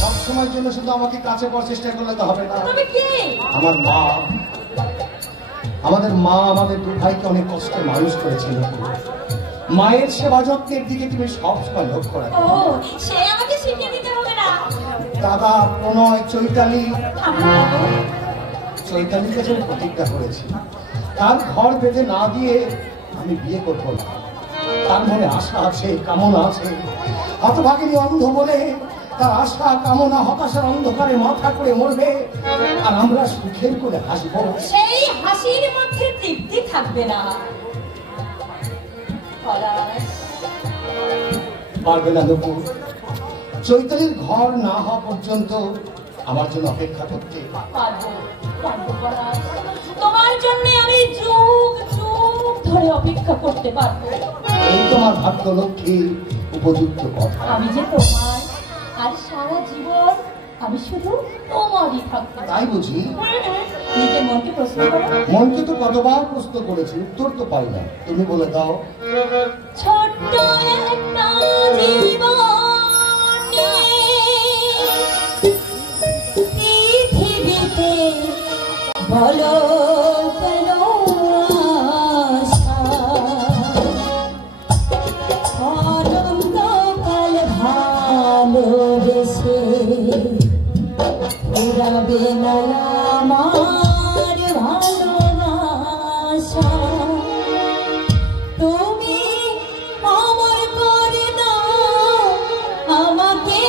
সবসময়ের জন্য শুধু আমাকে কাছে পাওয়ার চেষ্টা করলে তো হবে না। আমার মা, আমাদের মা আমাদের দু ভাইকে অনেক কষ্টে মানুষ করেছিল। মায়ের সেবা যত্নের দিকে তুমি সবসময় লক্ষ্য রাখো। দাদা প্রণয় চৈতালি, চৈতালিকে যে প্রতিজ্ঞা করেছি তার ঘর বেঁধে না দিয়ে আমি বিয়ে করবো না। তার মনে আশা আছে, কামনা আছে। হতভাগিনী অন্ধ বলে তার আশা কামনা হতাশার অন্ধকারে মাথা করে মরবে, আর আমরা সুখের করে হাসবো। সেই হাসির মধ্যে তৃপ্তি থাকবে না। পারবে না লোক। চৈতালির ঘর না হওয়া পর্যন্ত আমার জন্য অপেক্ষা করতে তোমার জন্য আমি যুগ যুগ ধরে অপেক্ষা করতে পারবো। এই তোমার ভাগ্য লক্ষ্মী, উপযুক্ত কথা। আমি যে তোমার, আর সারা জীবন আমি শুধু তোমারই থাকবো। তাই বুঝি? নিজের মনকে প্রশ্ন করো। মনকে তো কতবার প্রশ্ন করেছি, উত্তর তো পাই না। তুমি বলে দাও। ছোট্ট একটা জীবন পৃথিবীতে বলো কেন আশা, অনন্তকাল ভালোবেসে উড়াবে না আমার ভালোবাসা। তুমি আমার করে দাও আমাকে